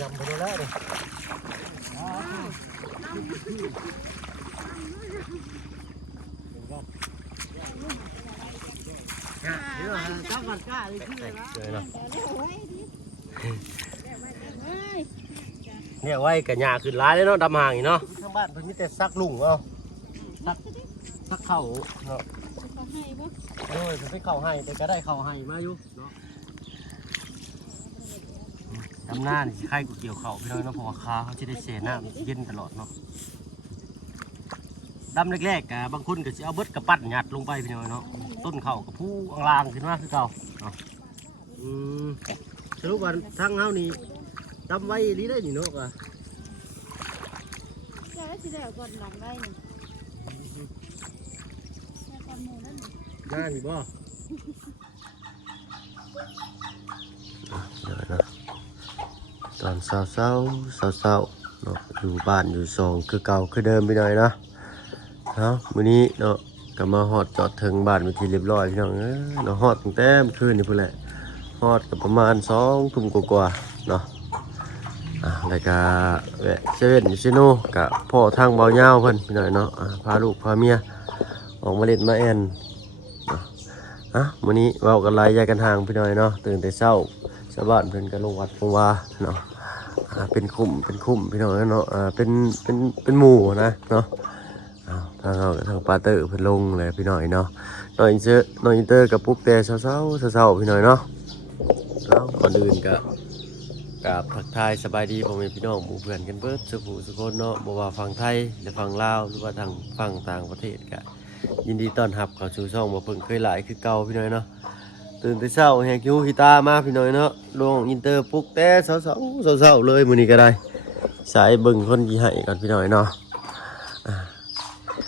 ยำไปแล้วเลยจับมันกล้าเลยขึ้นเลยนะเนี่ยไว้กับหญ้าขึ้นร้ายเลยเนาะดำห่างอีกเนาะทางบ้านเพิ่นมีแต่ซักลุงเอาซักเข่าเนาะโอ้ยเพิ่นไปเข่าให้แต่ก็ได้เข่าให้มาอยู่เนาะดำหน้านี่ใครกูเกี่ยวเข่าพี่น้องเนาะเพราะว่าขาเขาจะได้เสียน้ำเย็นตลอดเนาะดำแรกๆกับบางคนก็จะเอาเบิดกระปั้นหยัดลงไปพี่น้องเนาะต้นเข่ากับผู้ล่างขึ้นมาคือเก่าเนาะสรุปว่าทางเฮานี่ดำไว้ดีได้นี่เนาะกะจะได้สิได้ก่อนหลังได้นี่ก่อนหมู่นั่นน่านี่บ่เดี๋ยวนะตอนเช้าเนาะอยู่บ้านอยู่ซองคือเก่าคือเดิมไปหน่อยนะเนาะมื้อนี้เนาะก็มาฮอดจอดถึงบ้านเป็นที่เรียบร้อยพี่น้องเนาะฮอดตั้งแต่เมื่อคืนนี่พุ่นแหละฮอดก็ประมาณ2 ทุ่มกว่าๆเนาะแล้วก็แวะเซเว่นซิโนกับพ่อทางเบาเงาเพิ่นพี่น้อยเนาะพาลูกพาเมียออกมาเล่นมาแอนมื้อนี้เว้ากันหลายยายกันห่างพี่น้อยเนาะตื่นแต่เช้าชาวบ้านเพิ่นก็ลงวัดลงวาเนาะเป็นคุ้มพี่น้อยเนาะเป็นหมู่นะเนาะทางเฮากับทางปาเตอร์เพิ่นลงเลยพี่น้อยเนาะน้อยอินเตอร์กับปุ๊กแต่เช้าพี่น้อยเนาะก่อนอื่นก็กับทักทายสบายดีพ่อแม่พี่น้องหมู่เพื่อนกันเบิดสุขคนเนาะบ่ว่าฝั่งไทยหรือฝั่งลาวหรือว่าทางฝั่งต่างประเทศก็ยินดีต้อนรับเข้าสู่ช่องบ่เพิ่งเคยหลายคือเก่าพี่น้อยเนาะตื่นแต่เช้าแฮกยูกีตาร์มาพี่น้อยเนาะลงอินเตอร์ปลุกแต่เช้าเลยมื้อนี้ก็ได้สายเบิ่งคนที่ให้ก่อนพี่น้อยเนาะ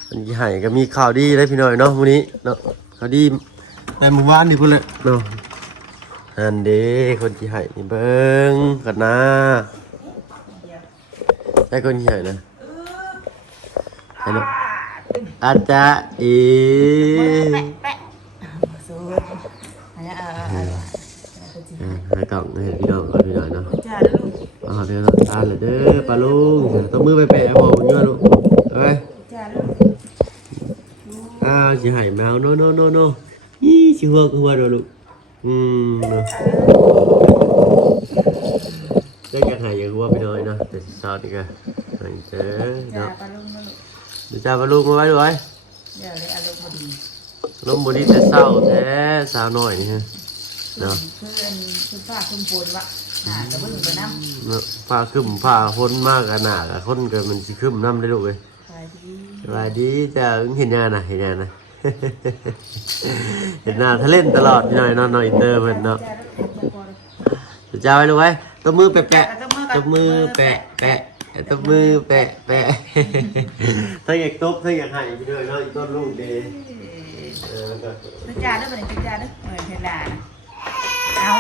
คนที่ให้ก็มีข่าวดีเลยพี่น้อยเนาะมื้อนี้เนาะข่าวดีในหมู่บ้านนี่พุ่นแหละเนาะอันเด้คนที่ให้นี่เบิ้งกันนะได้คนที่ให้นะให้ลูกอาจารย์ให้กล่องให้พี่น้องก่อนพี่น้อยเนาะเดี๋ยวตาเลยเด้อปลาลุงต้องมือไปแปะบอกเยอะลูกเอ้ยสิให้แมวโนยี่สิหัวเด้อลูกเนาะได้อยากหายอยากว่าไปหน่อยเนาะแต่สาวนี่ก็หายเจอเนาะดูจ้าปลาลูกมาไว้ด้วยเดี๋ยวเลยอารมณ์บดีแต่เศร้าแท้สาวหน่อยนี่ฮะเนาะคือผ้าคลุมฝนวะกระเบื้องกระน้ำผ้าคลุมผ้าพ้นมากขนาดคนก็มันสิคลุมน้ำได้ลูกเลยสบายดีจ้าเห็นยังนะเห็นหน้าทะเลนตลอดหน่อยเนาะอินเตอร์เพิ่นเนาะจะเอาไว้ลูกไว้ตบมือแปะตบมือแปะตบมือแปะถ้าอยากตบถ้าอยากให้ไปด้วยเนาะอีกต้นลูกดีจ้าด้วยเป็นจ้าด้วยเหมือนเทลาเอา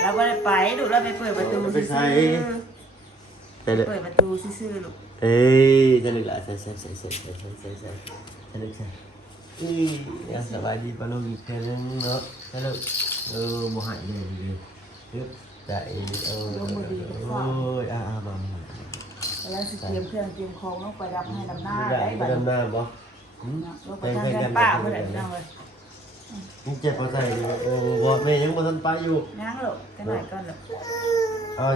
เราไม่ได้ไปดูเราไปเปิดประตูซื่อเปิดประตูซื่อลูกจะนึกละใส่สบายดีปะลูกอีกแค่นึงเนาะฮัลโหลบ่หายเลยใจโอ้ยมาแล้วสิเตรียมเครื่องเตรียมของต้องไปรับให้ดำหน้าได้ดำหน้าบ่ไปทางกันป้าเมื่อไหร่นั่งเลยยังเจ็บพอใจเลยบ่แม่ยังบ่ทันไปอยู่นั่งหรอกกันหน่อยก่อนหรอก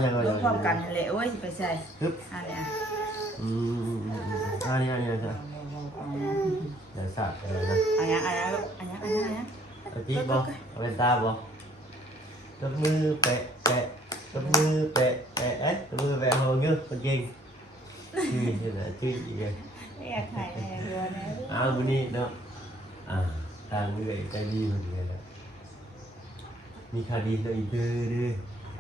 ยังไงพร้อมกันเลยโอ้ยไปใส่อันนี้จ้ะเดี๋ยวสักเลยนะอันนี้ตีบ่เป็นตาบ่ตบมือแปะตบมือแปะตบมือแปะหัวเงือกคนเก่งชื่ออีกเลยไม่อยากถ่ายอะไรเลยนะวันนี้เนาะทางเรื่อยใจดีเหมือนกันนะมีข่าวดีตัวอีกด้วยท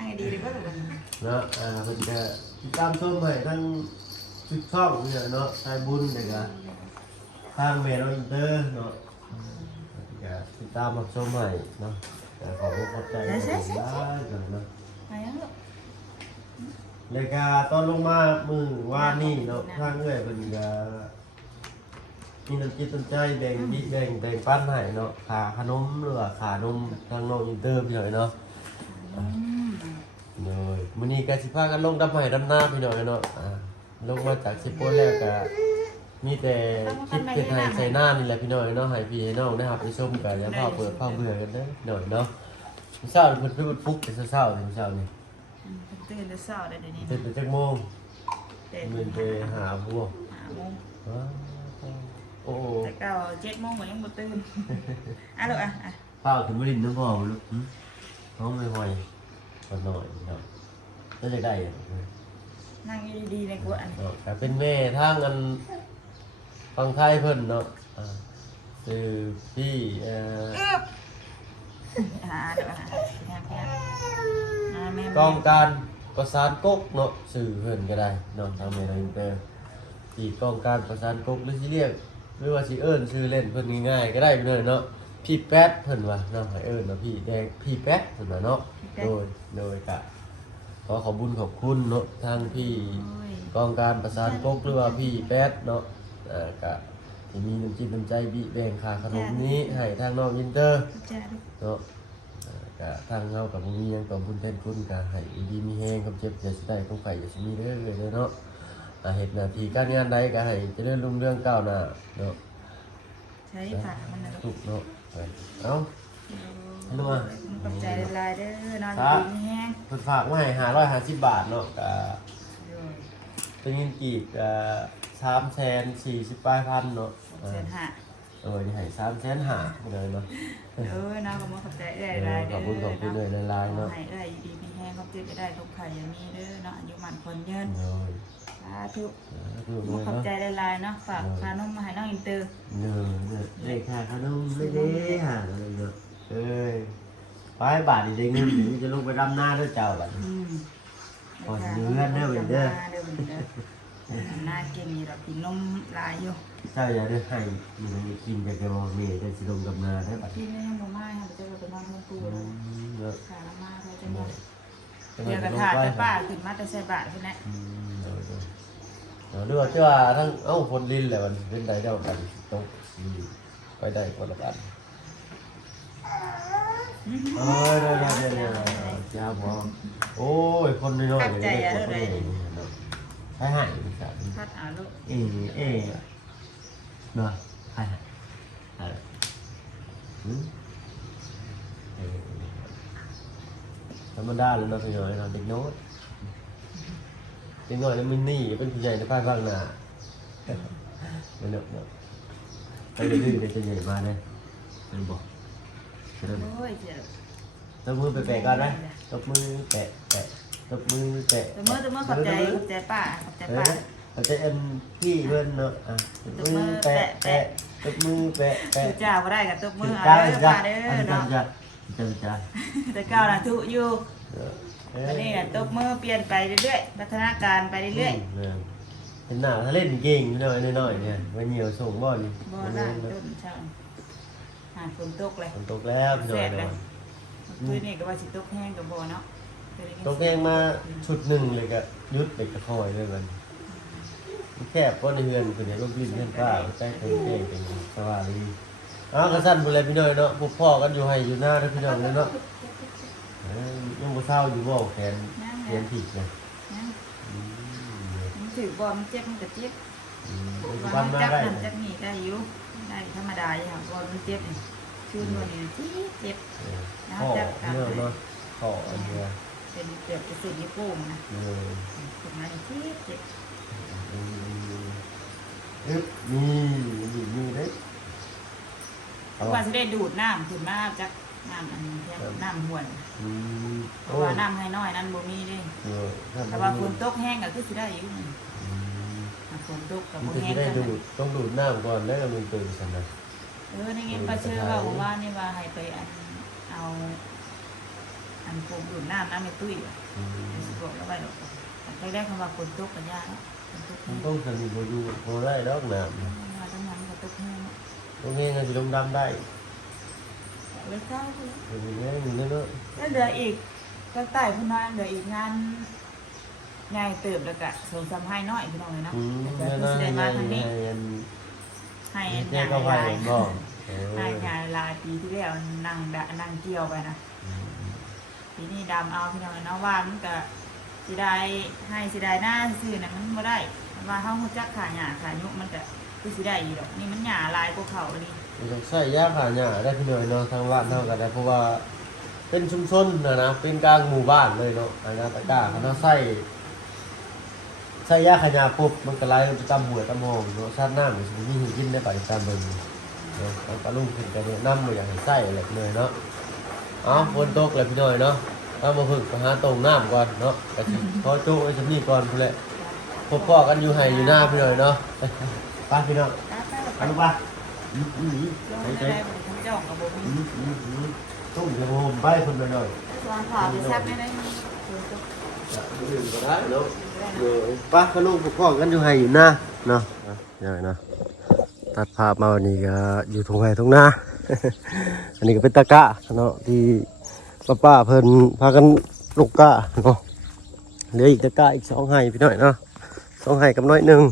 างดีเลยก็ถูกเนาะมันจะติดตามชมให้ทั้งชุดช่องเนี่ยเนาะสายบุญเด็กทางเมโลอินเตอร์เนาะติดตามมาชมใหม่เนาะแต่ขอบคุณขอบใจได้กันเนาะเลยกาตอนลงมามือว่านี่เนาะทางเรื่อยเป็นมีน้ำจิตน้ำใจแบ่งปั้นให้เนาะขาขนมหรือว่าขานมทางน้องอินเตอร์ไปหน่อยเนาะเนาะ นี้ก็สิพากันลงดำไห้ดำนาพี่น้องเนาะลงมาจากสิโปนแล้วก็มีแต่คลิปเฮ็ดให้ใส่หน้านี่แหละพี่น้องเนาะให้พี่ให้น้องได้รับไปชมกันอย่าพาเปิดพาเบื่อกันเด้อหน่อยเนาะเช้าเพิ่นไปปลุกแต่เช้าๆเช้านี่ ตื่นแต่เช้าได้เดี๋ยวนี้ ตื่นแต่จักโมง แต่ มื้อไปหาพวก 5 โมง โอ้ แต่เก้า7 โมงก็ยังบ่ตื่นอ่ะลูกอ่ะ ข้าวถึงบ่ดินน้ำพ่อบ่ลูกน้องไม่ห่อยก็หน่อยเนาะแล้วจะได้ นั่งอยู่ดีๆในกวน เนาะก็เป็นแม่ทางอันฟังไทยเพิ่นเนาะคือพี่ลูกอ่ะแม่แม่ กองการประสานกกเนาะสื่อเพิ่นก็ได้เนาะทางแม่นอินเตอร์ที่กองการประสานกกหรือสิเรียกหรือว่าสิเอิ้นชื่อเล่นเพิ่นง่ายๆก็ได้เพิ่นเนาะพี่แป๊ดเพิ่นว่าเนาะให้เอิ้นเนาะพี่แดงพี่แป๊ดเพิ่นว่าเนาะโดยก็ขอขอบคุญขอบคุณเนาะทางพี่กองการประสานกกหรือว่าพี่แป๊ดเนาะก็ที่มีน้ำจิตน้ำใจบิแบ่งค่าขนมนี้ให้ทางน้องอินเตอร์เนาะก็ทางเฮากับบ่มีหยังต้องบุญแทนคุณก็ให้ดีมีแฮงกับเจ็บอย่าสิได้ของไผอย่าสิมีเด้อเนาะเฮ็ดหน้าที่การงานใดก็ให้เจริญรุ่งเรืองก้าวหน้าเนาะ ใช้ผ่ามันนะ ทุกเนาะเอ้า นัวขอบใจหลายๆเด้อนอนดีแห้ง เพิ่นฝากมาให้550บาทเนาะก็เป็นเงินกีบ340,000เนาะ เส้นหะ นี่ให้350,000เลยเนาะ น้องก็มาขอบใจหลายๆเด้อ ขอบคุณเลยหลายๆเนาะ ให้ดีมีแห้งขอบใจจะได้ทุกไข่อย่างนี้เด้อเนาะอายุมันคนยืน โอ้ย สาธุ ดู มาขอบ เนาะ ใจหลายๆเนาะฝากพาน้องมาให้น้องอินเตอร์ เลขค่าขนมเลยเด้ห่าเลยเนาะเอ้ยไปบาทนี่ได้เงินเดี๋ยวจะลงไปดำหน้าด้วยเจ้าบัดนี้ ก่อนเดือนเด้อเว้ยเด้อ น่ากินนี่เรากินนมลายอยู่ เจ้าอย่าได้ให้มันได้กินจากจะบอกเมย์จะสิลงดำหน้าได้บัด ที่นี่ยังบ่มาให้เจอไปนอนห้องปูแล้ว เนาะ ขาละมาเขาจะมาเดี๋ยวกระถาจะป้าขึ้นมาแต่ใส่บาทใช่ไหม เดี๋ยวดูว่าเชื่อว่าทั้งเอ้าคนลิ้นแหละมันเป็นได้เท่ากันต้องไปได้คนละกันเอ้ยเดี๋ยวจ้าพอโอ้ยคนน้อยๆเลยคนน้อยๆให้หายครับ พัดเอาลูก เนาะให้หายธรรมดาเลยเนาะพี่น้อยเนาะเด็กน้อยเด็กน้อยแล้วมันนี่เป็นผู้ใหญ่ในภาคข้างหน้าไม่เนาะไปเรื่อยๆเป็นผู้ใหญ่มาเลยมันบอก โอ้ยเจ็บ ตบมือแปะๆก่อนนะตบมือแปะตบมือแปะ ตัวเมื่อขอบใจป้าขอบใจป้า เขาจะเอ็นพี่เพื่อนเนาะตบมือแปะตบมือแปะ เจ้าก็ได้กับตัวมือ จ้า เอาเด้อ จ้า ป้าเด้อเนาะ จ้า แต่เก้าน่ะทุอยู่อันนี้น่ะตบมือเปลี่ยนไปเรื่อยๆพัฒนาการไปเรื่อย เห็นหน้าถ้าเล่นเก่งน้อยๆเนี่ยวันเหนียวส่งบ่อน ๆบ่ได้ต้นช่างหาฝนตกเลย ฝนตกแล้วพี่น้อย คืนนี้ก็ว่าสิตกแห้งกับบ่เนาะ ตกแห้งมาชุดหนึ่งเลยก็ยุดเด็กกระคอยเลยมันแคบก็ในเฮือนคือเนี่ยลูกลิ้นเฮือนป้าใกล้เพิ่งเก่งเป็นสวัสดีกระสั้นบุเลยพี่น้อยเนาะพวกพ่อกันอยู่ให้อยู่หน้าด้วยพี่น้องเลยเนาะยังบ่เศร้าอยู่บ่แขนเขียนผิดเลย มันถือบ่มันเจ็บมันก็เจ็บ ทำมาได้ จับนี่ได้อยู่ได้ธรรมดาอย่างบ่มันเจ็บนี่ชื่นบ่นี่เจ็บ ข้อเนื้อเนาะข้ออันเนี้ย เป็นเกือบจะสุดนิ้วโป้งนะถูกไหมเจ็บ นี่เด้ ว่าจะได้ดูดน้ำขึ้นมาจากน้ำอันนี้น้ำห่วนเพราะว่าน้ำให้น้อยนั้นบ่มีเด้แต่ว่าฝนตกแห้งก็คือสิได้อยู่ฝนตกกับ มัน บ่ จะ แห้ง ได้ กัน ดูดต้องดูดน้ำก่อนแล้วมันตื่นสันนะ ในเงี้ยป้าเชื่อว่านี่ว่าให้ไปเอาอันโฟมดูดน้ำไม่ตุ้ยสิบอกแล้วไปหรอกแรกๆคำว่าฝนตกกันยากฝนตก มันต้องสนิทบ่อยู่บ่ได้ดอกน้ำ มาทั้งนั้นก็ตกแห้ง ตรงนี้ก็สิลงดำได้ เลยเจ้า อย่างเงี้ยอยู่เนาะ แล้วเหลืออีกก็ใต้พุ่นน้อยเหลืออีกงานง่ายเติบแล้วก็ส่งสำให้น้อยพี่น้องเลยเนาะแต่คือสิได้มาทางนี้ให้ แจ้ งาง น ก็ไป ลาย บ่ ให้งานลายปีที่แล้วนั่งเกี่ยวไปนะปีนี้ดำเอาพี่น้องเนาะว่ามันก็ สิได้ให้สิได้หน้าซื่อน่ะมันบ่ได้ว่าเฮาฮู้จักขาหญ้าขายุมันก็คือสิได้อีดอกนี่มันหญ้าลายกว่าเขาอันนี้ ต้องใส่ยาขาหญ้าได้พี่น้อยเนาะทางบ้านเฮาก็ได้เพราะว่าเป็นชุมชนนะเป็นกลางหมู่บ้านเลยเนาะอันนั้นตะกร้าเขาใส่ยาขาหญ้าปุ๊บมันก็ไหลไปตามหัวตามห้องเนาะชาติน้ำมันสิมีให้กินได้ปานตามเบิ่งเนาะแล้วก็ลุงขึ้นก็แนะนำว่าอยากให้ใส่อะไรเลยเนาะอ๋อฝนตกแล้วพี่น้อยเนาะเอามาฝึกไปหาตรงน้ำก่อนเนาะก็สิขอโจ๊กไว้สำนี้ก่อนพุ่นแหละพบพ่อกันอยู่ไห้อยู่หน้าพี่น้อยเนาะไปพี่น้องไปลูกป่ะไปทั้งเจ้ากับบ่มี ตุ้มจะโฮมไปคนไปหน่อย ส่วนผ่าไปซักได้ดื่มก็ได้เนาะป้าก็ลูกพ่อกันอยู่ไห้อยู่หน้าเนาะยังไงเนาะตัดภาพมาวันนี้ก็อยู่ตรงไห้ตรงหน้า อันนี้ก็เป็นตะกะเนาะที่ป้าเพิ่นพากันลูกกะเนาะเหลืออีกตะกะอีก2ไห้พี่หน่อยเนาะ2ไห้กับน้อยหนึ่ง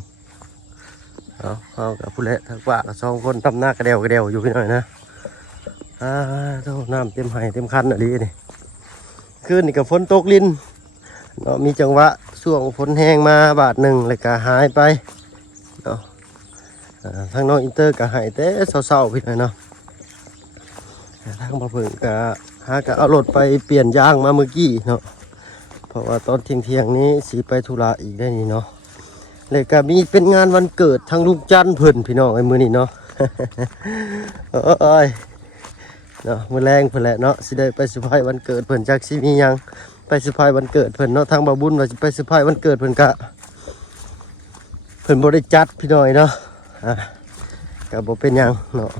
เอากับผู้เละทั้งป้ากับ2คนทำหน้ากระเดวอยู่พี่หน่อยนะเท่าน้ำเต็มไห้เต็มคันอะไรนี่คืนนี่กับฝนตกลิ้นเนาะมีจังหวะช่วงฝนแห้งมาบาทหนึ่งเลยก็หายไปเนาะทางน้องอินเตอร์ก็หายแต่เศร้าๆพี่หน่อยเนาะทางบ่เพิ่งก็หาก็เอารถไปเปลี่ยนยางมาเมื่อกี้เนาะเพราะว่าตอนเที่ยงนี้สีไปธุระอีกได้นี่เนาะเลยก็มีเป็นงานวันเกิดทางลูกจันทร์เพิ่นพี่น้องไอ้มื้อนี้เนาะ เอ้ยเนาะมื้อแรงเพิ่นแหละเนาะสิได้ไปเซอร์ไพรส์วันเกิดเพิ่นจักสิมีหยังไปเซอร์ไพรส์วันเกิดเพิ่นเนาะทางบ่าวบุญว่าสิไปเซอร์ไพรส์วันเกิดเพิ่นก็เพิ่นบ่ได้จัดพี่น้อยเนาะก็บ่เป็นหยังเนาะ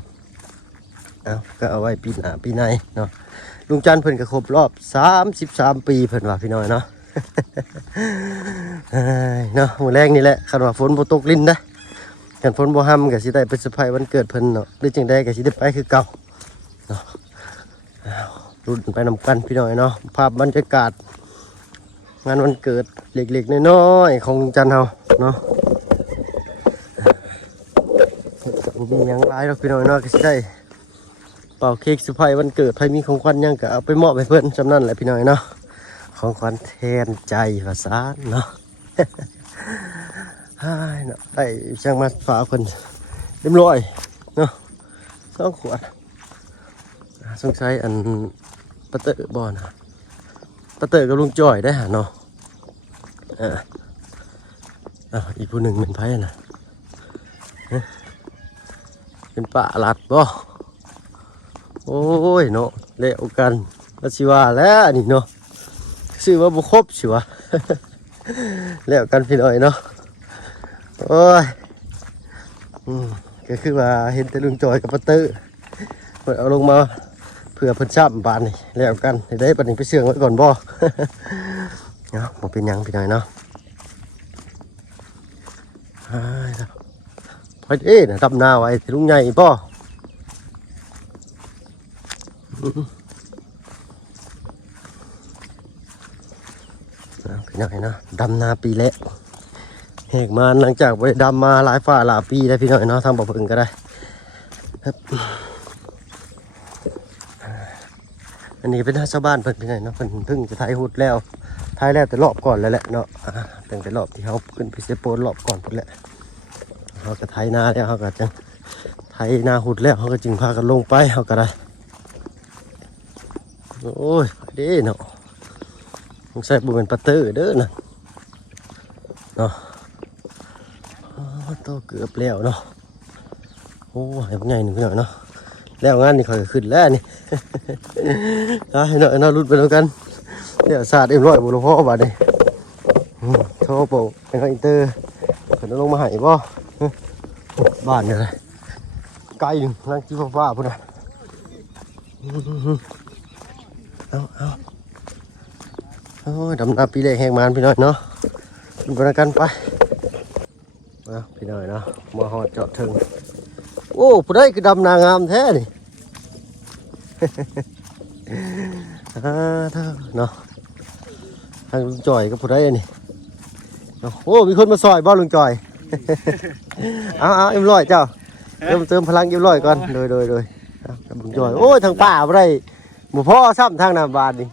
ก็เอาไว้ปีหน้าปีในเนาะลุงจันทร์เพิ่นก็ครบรอบ33ปีเพิ่นว่าพี่น้อยเนาะ เนาะมื้อแรกนี่แหละคันว่าฝนบ่ตกลิ้นนะคันฝนบ่ห่ำก็สิได้ไปเซอร์ไพรส์วันเกิดเพิ่นเนาะหรือจังใดก็สิได้ไปคือเก่าเนาะรุ่นไปนำกันพี่น้อยเนาะภาพบรรยากาศงานวันเกิดเล็กๆน้อยๆของลุงจันทร์เฮาเนาะมีหยังหลายดอกพี่น้อยเนาะก็สิได้เป่าเค้กเซอร์ไพรส์วันเกิดใครมีของขวัญยังก็เอาไปมอบให้เพิ่นจำนั้นแหละพี่น้อยเนาะของขวัญแทนใจภาษาเนาะ เนาะได้ช่างมาฝากเพิ่นเรียบร้อยเนาะ2 ขวดสงสัยอันปะเตอร์บ่นะปะเตอร์กับลุงจ้อยได้หาเนาะอีกผู้หนึ่งเป็นไผน่ะเป็นป้าลัดบ่โอ้ยเนาะเละกันแล้วสิว่าแล้วนี่เนาะชื่อว่าบุครบสิวะ แล้วกันพี่น้อยเนาะโอ้ยก็คือว่าเห็นแต่ลุงจอยกับปะเตอร์เพิ่นเอาลงมาเพื่อเพิ่นช้ำบานนี่แล้วกันได้ปันนี้ไปเสื่องไว้ก่อนบ่ เนาะบ่เป็นหยังพี่น้อยเนาะพอดีนะดำนาไว้ที่ลุงใหญ่บ่พี่น้อยเนาะดำนาปีแล้วเหกมาหลังจากไปดำมาหลายฝ่าหลายปีแล้วพี่น้อยเนาะทางบ่อเพิ่งก็ได้อันนี้เป็นชาวบ้านเพิ่นพี่น้อยเนาะเพิ่งจะไถหุดแล้วไถแล้วแต่รอบก่อนแล้วแหละเนาะตั้งแต่รอบที่เขาขึ้นไปเซโปนรอบก่อนพุ่นแหละเขาก็ไถนาแล้วเขาก็จังไถนาหุดแล้วเขาก็จึงพากันลงไปเขาก็ได้โอ้ยเด้เนาะต้องใส่บุเป็นปัตเตอร์เด้อนะเนาะโตเกือบแล้วเนาะโอ้ยเป็นไงหนึ่งพี่หน่อยเนาะแล้วงานนี่ค่อยขึ้นแล้วนี่ ให้หน่อยเนาะรุดไปแล้วกันเดี๋ยวศาสตร์ร้อยบุรุษพ่อบาดนี่โทรโปะเป็นอินเตอร์เพิ่นลงมาให้บ่บ้านเนี่ยไกลนั่งจีฟ้าพุ่นน่ะเอาดำนาปีแรกแหงมานพี่น้อยเนาะดูกันไปพี่น้อยเนาะมาหอดเจาะถึงโอ้ผู้ใดคือดำนางามแท้นี่เนาะทางลุงจ่อยกับผู้ใดนี่โอ้มีคนมาซอยบ้านลุงจ่อย เอาเอ็มร้อยเจ้าเติมพลังเอ็มร้อยก่อนโดยลุงจ่อยโอ้ยทางป่าผู้ใดหมู่พ่อซ้ำทางน้ำบานนี่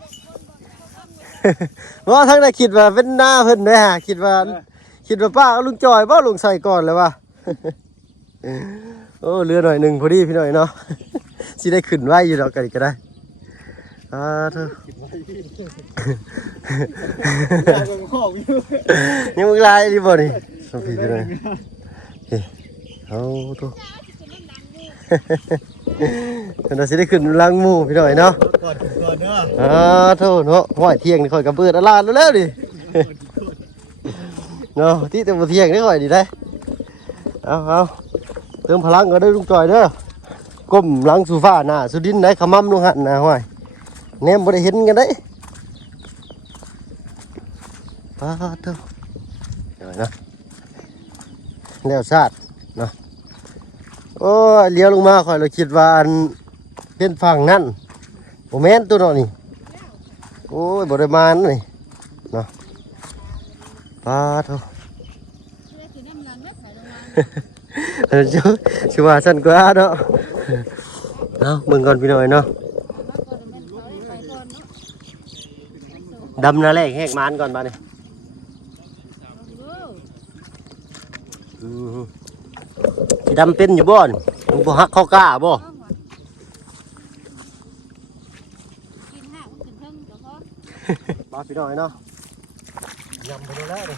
ว่าทั้งนั้นคิดว่าเป็นหน้าเพิ่นเด้อฮะคิดว่าป้าเอาลุงจอยบ่ลุงใส่ก่อนเลยว่ะ โอ้เรือหน่อยหนึงพอดีพี่หน่อยเนาะ สิได้ขึ้นไว้อยู่ดอกกันก็ได้เธอ ยังมึงลายดิบ่นี่สมพี่พี่หน่อยเอาตัว เราสิได้ขึ้นลังหมู่พี่หน่อยเนาะก่อนเนาะโทษเนาะห้อยเที่ยงนี่ข่อยกับเบิดอลาดแล้วดิ เนาะที่แต่บ่เที่ยงนี่ข่อยดีได้เอาเติมพลังก็ได้ลุงจอยเด้อก้มหลังสู่ฟ้าหน้าสุดินได้ขมำลงหันนะห้อยแนมบ่ได้เห็นกันได้ป้าเถอะเดี๋ยวนะแล้วชาติเนาะโอ้เลี้ยวลงมาข่อยเราคิดว่าอันเป็นฝั่งนั่นโมเมนตัวเนาะนี่โอ้ยบริมาณนี่เนาะปลาเท่าชื่อว่าสั้นกว่าเนาะเอามึงก่อนพี่หน่อยเนาะดำนาแรกแหกมันก่อนมาเนี่ยดำเป็นอยู่บ่อนมึงบ่ฮักเข้ากล้าบ่บ้าพี่น้อยเนาะยำไปแล้วเลย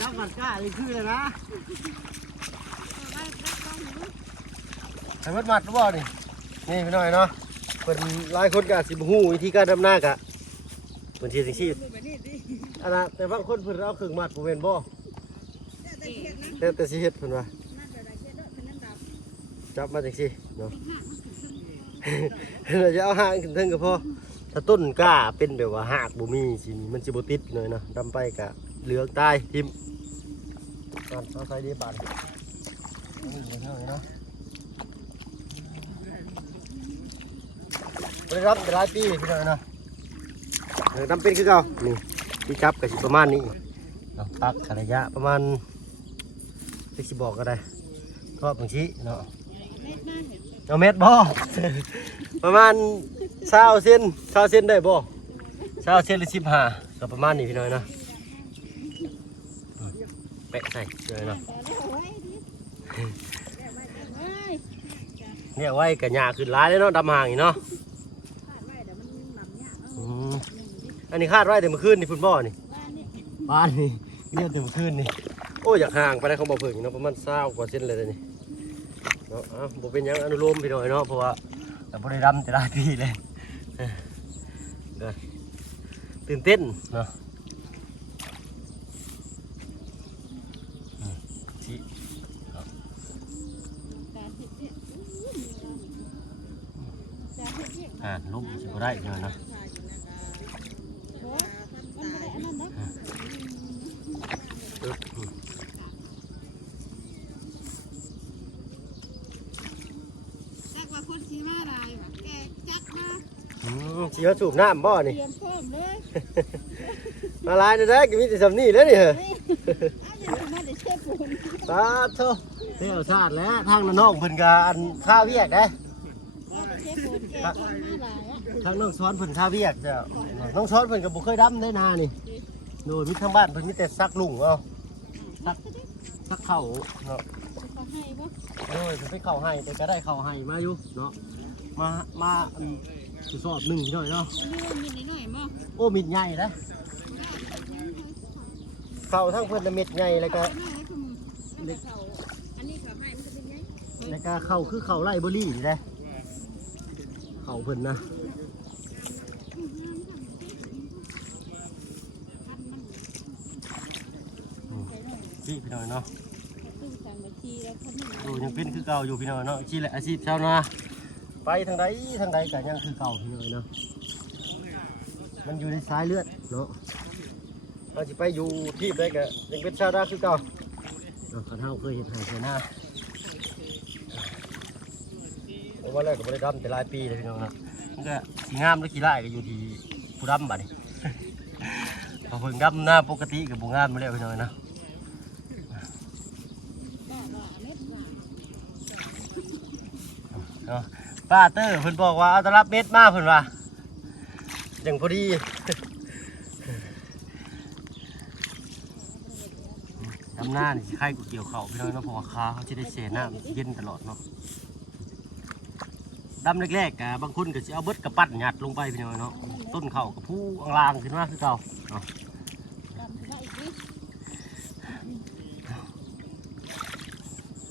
จับมันกล้าเลยคือเลยนะให้มัดหรือเปล่านี่พี่น้อยเนาะเป็นหลายคนกะสิบหูวิธีการดำหน้ากะเป็นทีสิ่งชีพอันนั้นแต่บางคนเพิ่นเอาเครื่องมัดผมเป็นบ่แต่สิเฮ็ดเพิ่นว่าจับมาจังซี่เนาะ เราจะเอาหางขึ้นเทิงก็พอถ้าต้นกล้าเป็นแบบว่าหากบ่มีสิมันสิบ่ติดเลยเนาะดำไปกะเหลืองตายทิ่มเอาใส่ดีบานนี่เนาะได้รับหลายปีพี่น้องเนาะดำเป็นคือเก่านี่ที่จับก็สิประมาณนี้เนาะปักระยะประมาณสิบอกก็ได้ก็บางทีเนาะเอาเม็ดบ่ ประมาณ20 เซนได้บ่20 เซนหรือ15ก็ประมาณนี้พี่น้อยเนาะแปะใส่เลยเนาะเนี่ยไว้กระหญ้าขึ้นหลายเลยเนาะดำห่างอีกเนาะอันนี้คาดไว้แต่เมื่อคืนนี่พุ่นบ่อนี่บ้านนี่เรียกแต่เมื่อคืนนี่โอ้อยากห่างไปได้เขาบอกเพิ่งเนาะประมาณ20 กว่าเซนเลยนี่เนาะบ่เป็นยังอนุโลมพี่น้อยเนาะเพราะว่าแต่บ่ได้รำแต่หลายปีเลยตื่นเต้นเนาะลุ่มสิบ่ได้เนาะเนาะเสียสูบน้ำบ่อนี่มาลายนี่ได้กินมีแต่สำนี่แล้วนี่เหรอตาโธ่เที่ยวชาติแล้วทางน้องเพิ่นกอันข้าวเวียกได้ทางน้องซ้อนเพิ่นข้าวเวียกเจ้าน้องซ้อนเพิ่นก็บ่เคยดำได้นานี่โดยมีทางบ้านเพิ่นมีแต่ซักลุงเอาซักเข่าเนาะโดยเพิ่นไปเข่าให้แต่ก็ได้เข่าให้มาอยู่เนาะมาสอบหนึ่งหน่อยเนาะโอ้มิดใหญ่นะเข่าทั้งเพื่อนเม็ดใหญ่แล้วก็เข่าคือเข่าไล่เบอร์รี่เลยเข่าเพื่อนนะพี่น้อยเนาะดูยังเป็นคือเก่าอยู่พี่น้อยเนาะชีแหละอาชีพชาวนาไปทางใดกันยังคือเก่าพี่น้อยเนาะมันอยู่ในสายเลือดเนาะเราจะไปอยู่ที่ใดกันยังเป็นชาวนาคือเก่าขันเท้าเคยเห็นหายเสียหน้าวันแรกก็บริกรรมแต่หลายปีเลยพี่น้องนะมันก็สีงามและขี้ไล่ก็อยู่ที่ผู้ดำบัดนี้พอเพิ่งดำหน้าปกติกับบุงามมาแล้วพี่น้องนะ เนาะป้าเตอร์เพิ่นบอกว่าเอาตลับเม็ดมาเพิ่นว่าอย่างพอดีดำหน้านี่สิไข่กูเกี่ยวเข่าพี่น้องเนาะเพราะว่าขาเขาจะได้เสียน้ำเย็นตลอดเนาะดำแรกๆกะบางคนก็จะเอาเบิดกระปั้นหยัดลงไปพี่น้องเนาะต้นเข่ากับผู้อังลางขึ้นมาคือเก่าเนาะ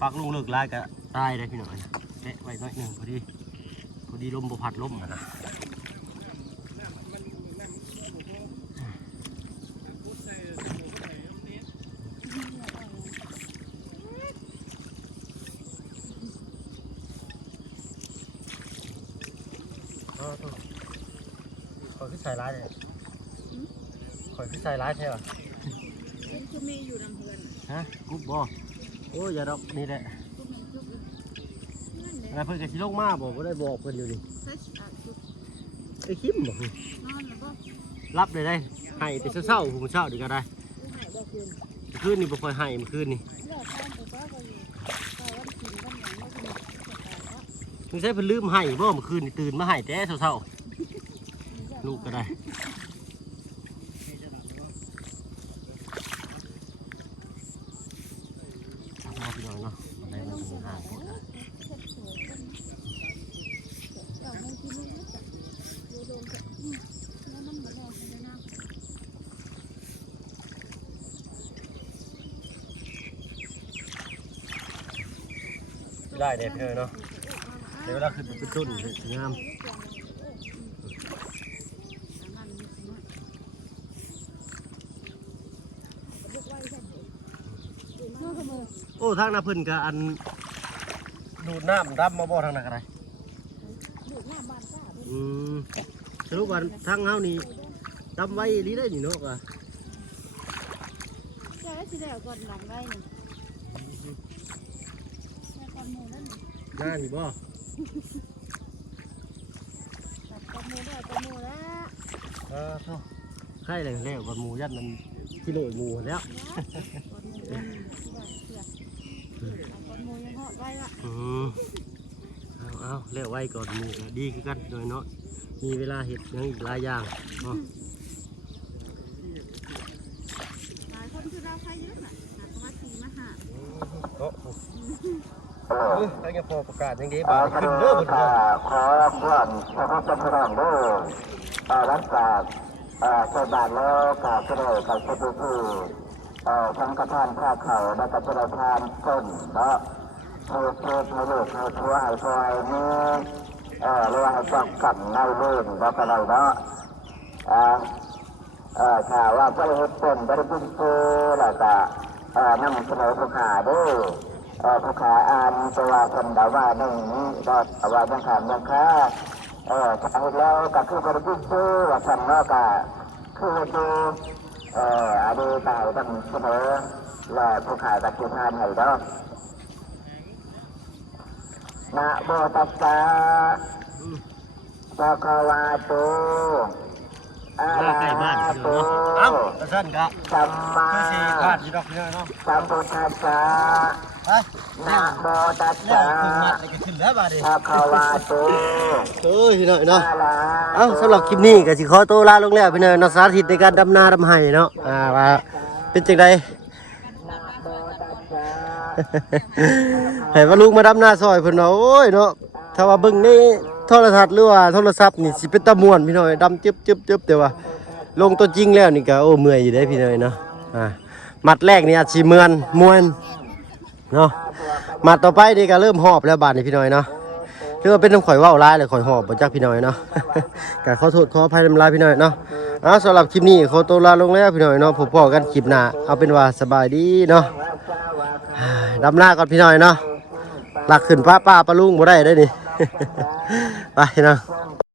ปักลงเลิกลายก็ตายได้พี่น้องแตะไว้น้อยหนึ่งพอดีลมบ่พัดลมนะคอยขึ้นใส่ร้ายเลยคอยขึ้นใส่ร้ายใช่ป่ะคือมีอยู่นำเพื่อนฮะกุ๊บบ่โอ้ยอย่าดอกนี่แหละแล้วเพื่อนกับชิลงมาบอกก็ได้บอกเพื่อนอยู่ดิไอ้คิมบอกรับเลยได้ให้แต่เช้าผมเช้าดีก็ได้คืนนี่บ่ค่อยให้เมื่อคืนนี่มึงใช้เพิ่นลืมให้บ่เมื่อคืนนี่ตื่นมาให้แต่เช้าลูกก็ได้มาพี่น้องเนาะได้มาถึงห่างพวกนั้นได้เด็ดเลยเนาะเดี๋ยวเวลาขึ้นเป็นต้นงามโอ้ทางน้าเพิ่นกับอันดูดน้ำดำมาบ่ทางนั้นอะไรสรุปว่าทางเฮานี่ดำไว้ดีได้นี่เนาะกะใช่สิแล้วก่อนหลังได้นี่น่านี่บ่ก่อนหมูแล้วก่อนหมูแล้วใช่เลยแล้วก่อนหมูยัดมันกิโลหมูแล้วก่อนหมูยังเหาะไว้ละเอาเลี้ยวไว้ก่อนหมูดีคือกันโดยเนาะมีเวลาเห็ดยังอีกหลายอย่างหลายคนคือเราใครเยอะน่ะมาทีมาหาแล้วยังพอประกาศยังดีบ้างขึ้นเด้อบนเรือขอรับเพื่อนพระพุทธพระธรรมเด้อรักษาใช้บาทแล้วกาบเสด็จกับเสด็จผู้ทั้งกระทานข้าเขาและกระททานต้นเนาะเพื่อให้ลูกให้ทั่วให้ซอยนี้เรียกว่าให้จับกันในเลื่อนแล้วก็เราเนาะข่าวว่าพระฤาษีต้นพระฤาษีผู้แล้วก็นำเสนอผู้ขาด้วยผู้ขาอ่านตัวคนดาว่าหนึ่งก็ว่าต้องถามนะคะถ้าเห็นแล้วก็คือพระฤาษีว่าฉันเนาะก็คือดูอดีตายต้องเสนอและผู้ขาตัดสินทานให้เนาะนะโมตัสสะภะคะวะโตอะระหะโตสัมมาสัมพุทธัสสะนะโมตัสสะภะคะวะโตพี่น้อยเนาะสำหรับคลิปนี้ก็สิขอตัวลาลงแล้วพี่น้อยเนาะสาธิตในการดำนาดำไห้เนาะว่าเป็นจังไดให้ว่าลูกมาดำนาซอยเพิ่นเนาะโอ้ยเนาะถ้าว่าเบิ่งในโทรทัศน์หรือว่าโทรศัพท์นี่สิเป็นตะม่วนพี่น้อยดำจึ๊บแต่ว่าลงตัวจริงแล้วนี่ก็โอ้เมื่อยอยู่ได้พี่น้อยเนาะมัดแรกนี่อาจสิม่วนเนาะมัดต่อไปนี่ก็เริ่มหอบแล้วบาดนี่พี่น้อยเนาะถือว่าเป็นน้ำข่อยว่าวร้ายเลยข่อยหอบบ่จักพี่น้อยเนาะก็ขอโทษขออภัยนำลายพี่น้อยเนาะสำหรับคลิปนี้ขอตัวลาลงแล้วพี่น้อยเนาะพบกันคลิปหน้าเอาเป็นว่าสบายดีเนาะดำหน้าก่อนพี่น้อยเนาะหลักขึ้นป้าปลาลุงบ่ได้นี่ ไปเนาะ